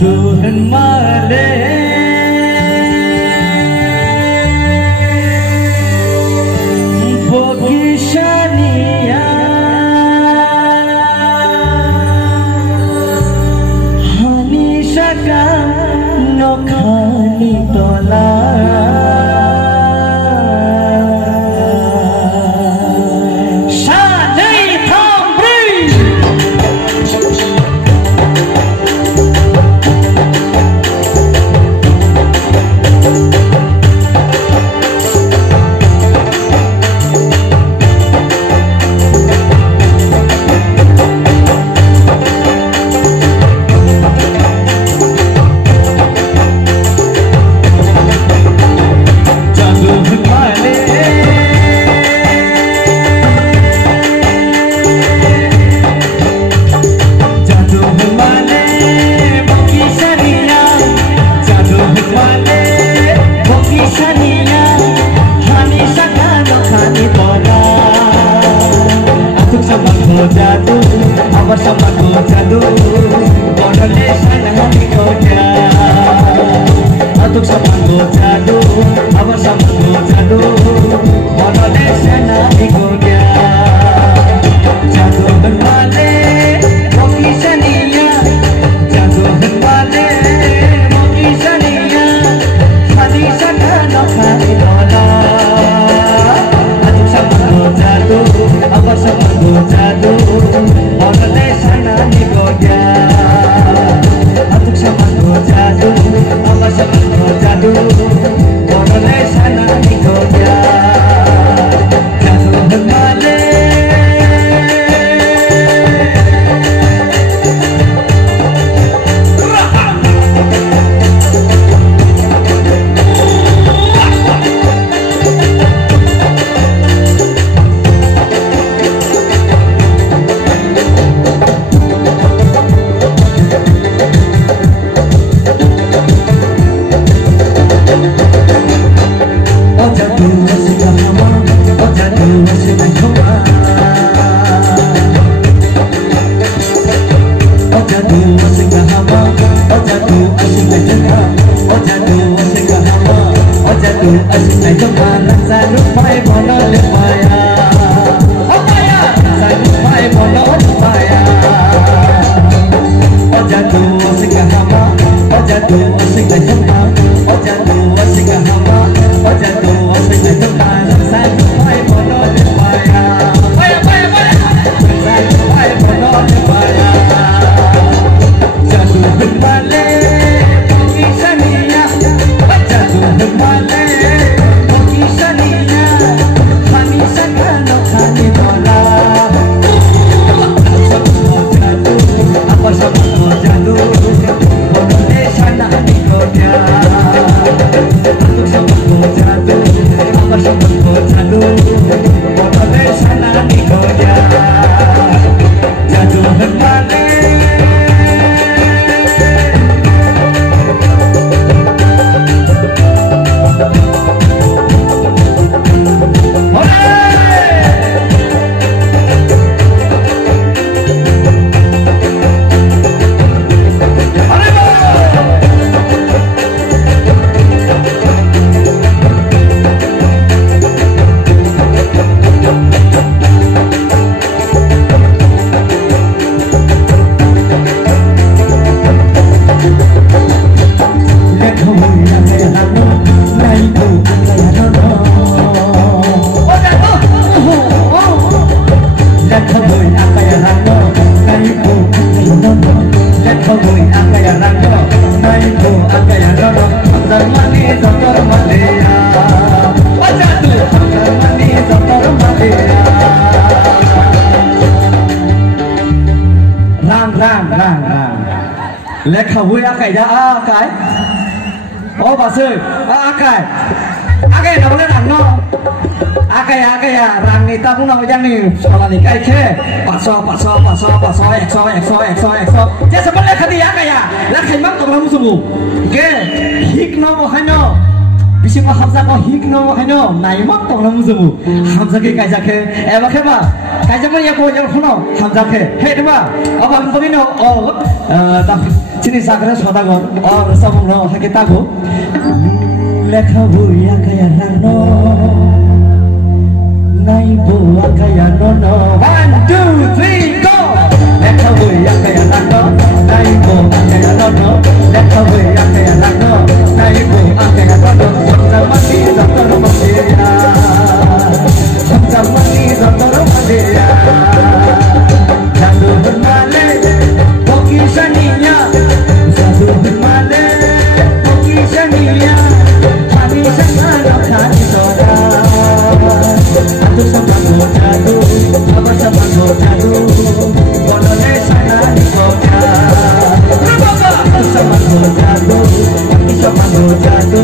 Tuhan male Bokishania Hani shaka no khani tola jadu, amar sama ko jadu, bodole sana hati ko ja. Atuk sama ko jadu, amar sama ko jadu, bodole sana hati ko ja. Jadu benwale, moki saniya, jadu benwale, moki saniya, hadi sana no khani dola. Atuk sama ko jadu, amar sama ko jadu. Bodole sana ni goja, atuk sama ko jadu, amar sama ko jadu, bodole sana ni goja, jadu benwale. Lekha vui akai da akai. Oh pasir akai. Akai nak boleh nak no. Akai ya rang ni tak pun nak yang ni sekolah ni kai ke. Paso exo. Dia sebenarnya kati akai ya. Lekha mak tu kamu semua. Ke hik no hano. बिसिमा हामजाखौ हिगनो हायनो नायमक तंना मुजुमु हामजाके कायजाके एबाखेबा कायजामा याको याखनो हामजाके हेदबा अब हम बगिनो ओ ता चिनि सागरा सदागन ओ सबनो हाके तागो लेखा बुया काया रानो नाइबो काया नोनो 1 2 3 go लेखा बुया काया रानो नाइबो काया नोनो लेखा बुया काया रानो नाइबो काया नोनो Mati dokter Madia, Hamzah mati dokter Madia. Satu bermale, koki saninya, satu bermale, koki saninya. Kami sama kami soda, atu sama jadu, apa sama jadu, boleh sana di kota. Atu sama jadu, kami sama jadu.